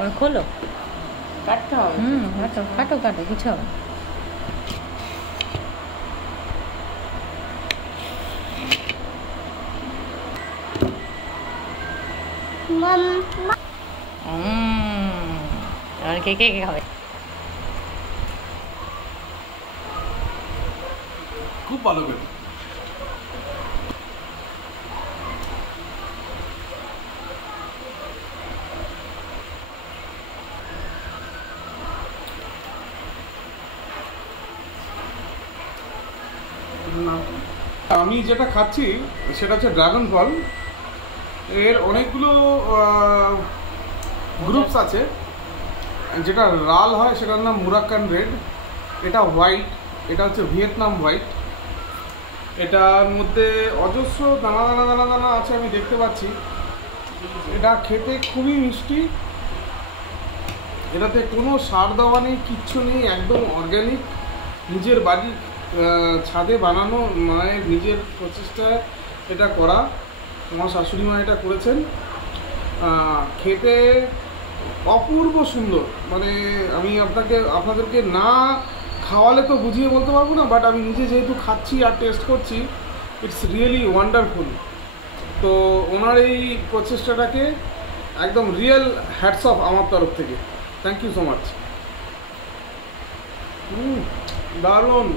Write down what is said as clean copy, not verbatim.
और खोलो काटते হবে काटो काटो काटो कुछ হবে और के খাবে খুব ভালো খেতে আমি যেটা খাচ্ছি সেটা হচ্ছে ড্রাগন ফল এর অনেকগুলো গ্রুপস আছে যেটা লাল হয় সেটার নাম মুরাক্কান রেড এটা হোয়াইট এটা হচ্ছে ভিয়েতনাম হোয়াইট এটার মধ্যে অজস্র দানা দানা দানা দানা আছে আমি দেখতে পাচ্ছি এটা খেতে খুবই মিষ্টি এটাতে কোনো সার দেওয়া নেই কিচ্ছু নেই একদম অর্গ্যানিক নিজের বাড়ির ছাদে বানানো মায়ের নিজের প্রচেষ্টায় এটা করা আমার শাশুড়ি মা এটা করেছেন খেতে অপূর্ব সুন্দর মানে আমি আপনাদেরকে না খাওয়ালে তো বুঝিয়ে বলতে পারবো না বাট আমি নিজে যেহেতু খাচ্ছি আর টেস্ট করছি ইটস রিয়েলি ওয়ান্ডারফুল তো ওনার এই প্রচেষ্টাটাকে একদম রিয়েল হ্যাটস অফ আমার তরফ থেকে থ্যাংক ইউ সো মাচ দারুণ